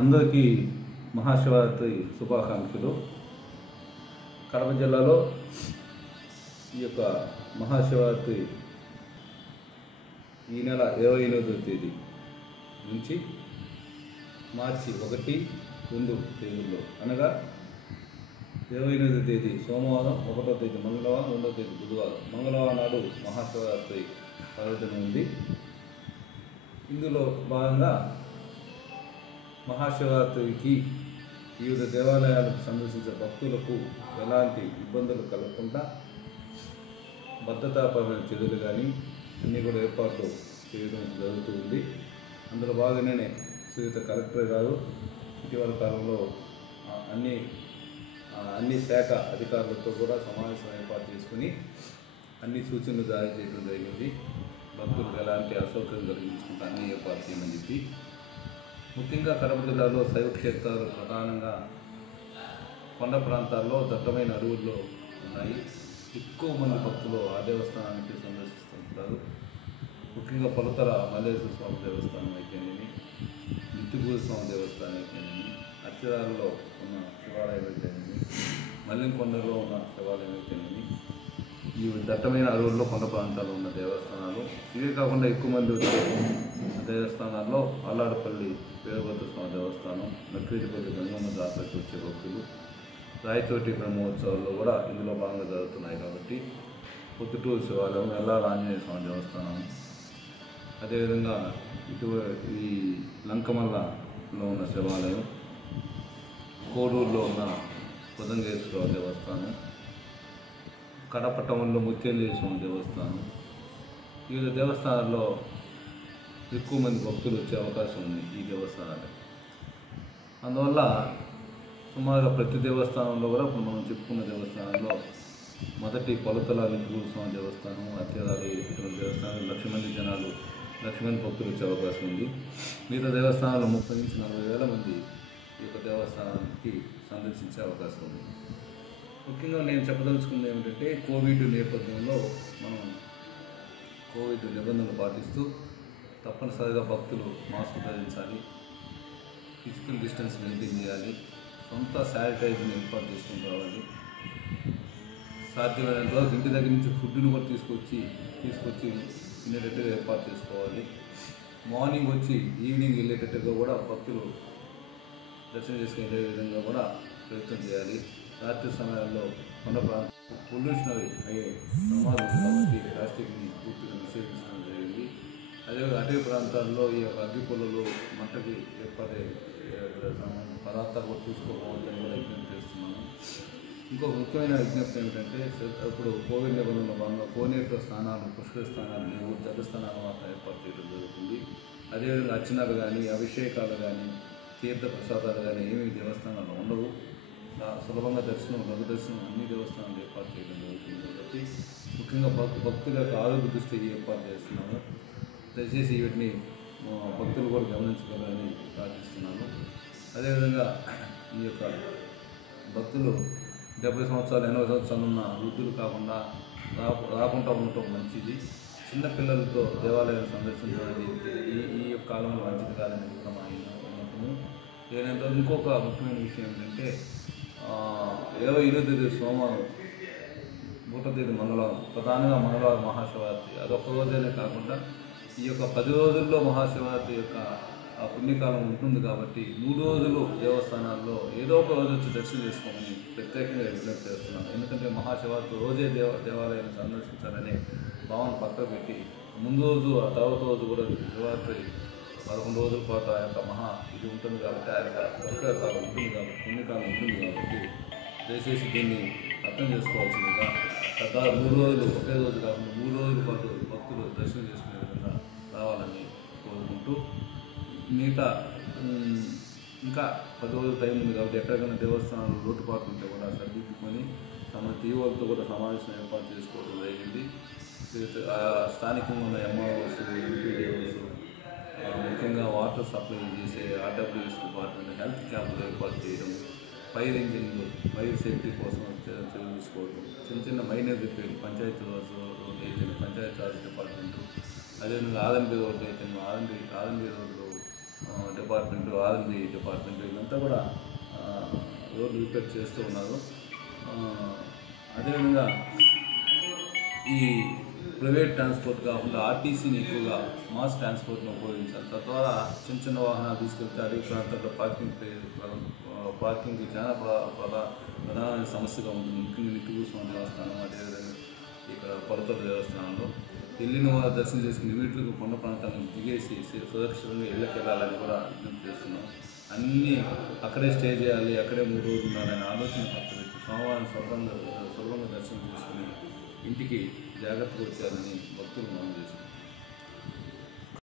అందరికీ మహాశివరాత్రి శుభాకాంక్షలు. కడప జిల్లాలో ఈ యొక్క మహాశివరాత్రి ఈ నెల 28వ తేదీ నుంచి మార్చి 1, 2 తేదీల్లో అనగా 28వ తేదీ సోమవారం, 1వ తేదీ మంగళవారం, 2వ తేదీ బుధవారం, మంగళవారం నాడు మహాశివరాత్రి పర్వదిన ఉంది. ఇందులో భాగంగా మహాశివరాత్రికి వివిధ దేవాలయాలకు సందర్శించే భక్తులకు ఎలాంటి ఇబ్బందులు కలగకుండా భద్రతాపరమైన చర్యలు కానీ అన్నీ కూడా ఏర్పాట్లు చేయడం జరుగుతుంది. అందులో భాగంగానే శ్రీయుత కలెక్టర్ గారు ఇటీవల కాలంలో అన్ని శాఖ అధికారులతో కూడా సమావేశం ఏర్పాటు చేసుకుని అన్ని సూచనలు జారీ చేయడం జరిగింది. భక్తులకు ఎలాంటి అసౌకర్యం కలిగించుకుంటూ అన్ని ఏర్పాటు చేయమని చెప్పి, ముఖ్యంగా కడప జిల్లాలో శైవ క్షేత్రాలు ప్రధానంగా కొండ ప్రాంతాల్లో దట్టమైన అడవుల్లో ఉన్నాయి. ఎక్కువ మంది భక్తులు ఆ దేవస్థానానికి సందర్శిస్తుంటారు. ముఖ్యంగా పొలతర మల్లేశ్వర స్వామి దేవస్థానం అయితేనేమి, నిత్యభూరి స్వామి దేవస్థానం అయితేనేమి, అచ్చిరాలలో ఉన్న శివాలయం అయితేనేమి, మల్లింకొండలో ఉన్న శివాలయం అయితేనేమి, ఈ దట్టమైన అడవుల్లో కొండ ప్రాంతాల్లో ఉన్న దేవస్థానాలు. ఇవే కాకుండా ఎక్కువ మంది వచ్చే దేవస్థానాల్లో అల్లాడపల్లి వీరభద్ర స్వామి దేవస్థానం, నక్రీటిపల్లి గంగమ్మ జాతరకు వచ్చే భక్తులు, రాయచోటి బ్రహ్మోత్సవాల్లో కూడా ఇందులో భాగంగా జరుగుతున్నాయి. కాబట్టి పొద్దుటూరు శివాలయం, ఎల్లాల ఆంజనేయ స్వామి దేవస్థానం, అదేవిధంగా ఈ లంకమల్లలో ఉన్న శివాలయం, కోడూరులో ఉన్న బుధంగేశ్వర దేవస్థానం, కడప టౌన్లో ముత్యంజయ స్వామి దేవస్థానం, వివిధ దేవస్థానాల్లో ఎక్కువ మంది భక్తులు వచ్చే అవకాశం ఉంది ఈ దేవస్థానాలు. అందువల్ల సుమారుగా ప్రతి దేవస్థానంలో కూడా ఇప్పుడు మనం చెప్పుకున్న దేవస్థానంలో మొదటి పొలతల నిత్యభూరి స్వామి దేవస్థానం, అత్యరాలు ఇటువంటి దేవస్థానాలు లక్ష మంది భక్తులు వచ్చే అవకాశం ఉంది. మిగతా దేవస్థానాల్లో 30 నుంచి 40 వేల మంది ఈ యొక్క దేవస్థానానికి సందర్శించే అవకాశం ఉంది. ముఖ్యంగా నేను చెప్పదలుచుకుంది ఏమిటంటే, కోవిడ్ నేపథ్యంలో మనం కోవిడ్ నిబంధనలు పాటిస్తూ తప్పనిసరిగా భక్తులు మాస్క్ ధరించాలి, ఫిజికల్ డిస్టెన్స్ మెయింటైన్ చేయాలి, సొంత శానిటైజర్ని ఏర్పాటు చేసుకుని రావాలి. సాధ్యమైనంత వరకు ఇంటి దగ్గర నుంచి ఫుడ్ని కూడా తీసుకొచ్చి తినేటట్టుగా ఏర్పాటు చేసుకోవాలి. మార్నింగ్ వచ్చి ఈవినింగ్ వెళ్ళేటట్టుగా కూడా భక్తులు దర్శనం చేసుకునే విధంగా కూడా ప్రయత్నం చేయాలి. రాత్రి సమయాల్లో కొండ ప్రాంతం పొల్యూషన్ అయ్యే ప్రమాదం కాబట్టి ప్లాస్టిక్ని పూర్తిగా నిషేధించడం జరిగింది. అదేవిధంగా అటవీ ప్రాంతాల్లో ఈ యొక్క అగ్గిపుల్లలు మంటకి ఏర్పడే పదార్థాలు కూడా చూసుకోకపోవద్దని కూడా విజ్ఞప్తి చేస్తున్నాను. ఇంకొక ముఖ్యమైన విజ్ఞప్తి ఏమిటంటే, ఇప్పుడు కోవిడ్ నిబంధనల భాగంగా కోనేరు స్నానాలు, పుష్కర స్నానాలు లేవు, జల స్నానాలు మాత్రం ఏర్పాటు చేయడం జరుగుతుంది. అదేవిధంగా అర్చనలు కానీ, అభిషేకాలు కానీ, తీర్థ ప్రసాదాలు కానీ ఏమీ దేవస్థానాలు ఉండవు. సులభంగా దర్శనం, లఘు దర్శనం అన్ని దేవస్థానాలు ఏర్పాటు చేయడం జరుగుతుంది. కాబట్టి ముఖ్యంగా భక్తుల యొక్క ఆరోగ్య దృష్టి ఏర్పాటు చేస్తున్నాము. దయచేసి వీటిని భక్తులు కూడా గమనించగలరని ప్రార్థిస్తున్నాను. అదేవిధంగా ఈ యొక్క భక్తులు 70 సంవత్సరాలు, 80 సంవత్సరాలు ఉన్న వృద్ధులు కాకుండా రాకుండా ఉండటం మంచిది. చిన్నపిల్లలతో దేవాలయాన్ని సందర్శించడం అనేది ఈ యొక్క కాలంలో మంచిది కాదని కూడా మా నమ్మకము. ఏదైనా ఇంకొక ముఖ్యమైన విషయం ఏంటంటే, 28వ తేదీ సోమవారం, 1వ తేదీ మంగళవారం, ప్రధానంగా మంగళవారం మహాశివరాత్రి. అదొక్క రోజైనా కాకుండా ఈ యొక్క 10 రోజుల్లో మహాశివరాత్రి యొక్క పుణ్యకాలం ఉంటుంది. కాబట్టి 3 రోజులు దేవస్థానాల్లో ఏదో ఒక రోజు వచ్చి దర్శనం చేసుకోమని ప్రత్యేకంగా విజ్ఞప్తి చేస్తున్నాను. ఎందుకంటే మహాశివరాత్రి రోజే దేవాలయాన్ని సందర్శించాలనే భావన పక్కకు పెట్టి, ముందు రోజు ఆ తర్వాత రోజు కూడా శివరాత్రి 11 రోజుల పాటు ఆ యొక్క ఇది ఉంటుంది కాబట్టి, ఆ యొక్క పుష్కర కాలం ఉంటుంది కాబట్టి, పుణ్యకాలం ఉంటుంది కాబట్టి దయచేసి దీన్ని అర్థం చేసుకోవాల్సిందిగా, 3 రోజులు ఒకే రోజు కాకుండా 3 రోజుల పాటు భక్తులు దర్శనం చేసుకునే విధంగా రావాలని కోరుకుంటూ, మిగతా ఇంకా 10 రోజుల టైం ఉంది కాబట్టి ఎక్కడికైనా దేవస్థానాలు లోటుపాట్లు ఉంటే కూడా సరిదిద్దుకొని తమ తీవ్రతో కూడా సమావేశం ఏర్పాటు చేసుకోవడం జరిగింది. స్థానికంగా ఉన్న ఎంఆర్ఓస్, ఎంపీడీఓస్, ముఖ్యంగా వాటర్ సప్లై చేసే ఆర్డబ్ల్యూఎస్ డిపార్ట్మెంట్ హెల్త్ క్యాంపులు ఏర్పాటు చేయడం, ఫైర్ ఇంజిన్లు, ఫైర్ సేఫ్టీ కోసం చర్యలు తీసుకోవడం, చిన్న మైనర్ రిపేర్ పంచాయతీరాజ్ రోడ్డు అయితే పంచాయతీరాజ్ డిపార్ట్మెంటు, అదేవిధంగా ఆర్ఎన్బి రోడ్డు అయితే ఆర్ఎన్బి రోడ్లో డిపార్ట్మెంట్, ఆర్ఎంబీ డిపార్ట్మెంట్ వీళ్ళంతా కూడా రోడ్లు రిపేర్ చేస్తూ ఉన్నారు. అదేవిధంగా ఈ ప్రైవేట్ ట్రాన్స్పోర్ట్ కాకుండా ఆర్టీసీని ఎక్కువగా మాస్ ట్రాన్స్పోర్ట్ను ఉపయోగించాలి. తద్వారా చిన్న చిన్న వాహనాలు తీసుకెళ్తే అడవి ప్రాంతాల్లో పార్కింగ్కి చాలా ప్రధానమైన సమస్యగా ఉంటుంది. ముఖ్యంగా నిత్యభూస్వామి దేవస్థానం, అదేవిధంగా ఇక్కడ కొలతల దేవస్థానంలో వెళ్ళిన వారు దర్శనం చేసుకుని ఇమీడియట్గా కొండ ప్రాంతాలను దిగేసి సురక్షితంగా ఇళ్ళకి వెళ్ళాలని కూడా విజ్ఞప్తి చేస్తున్నాం. అన్నీ అక్కడే స్టే చేయాలి, అక్కడే 3 రోజులు ఉండాలనే ఆలోచన పక్కన పెట్టి సోమవారం సులభంగా దర్శనం చేసుకుని ఇంటికి జాగ్రత్తగా వచ్చారని భక్తులు మనం చేస్తున్నాం.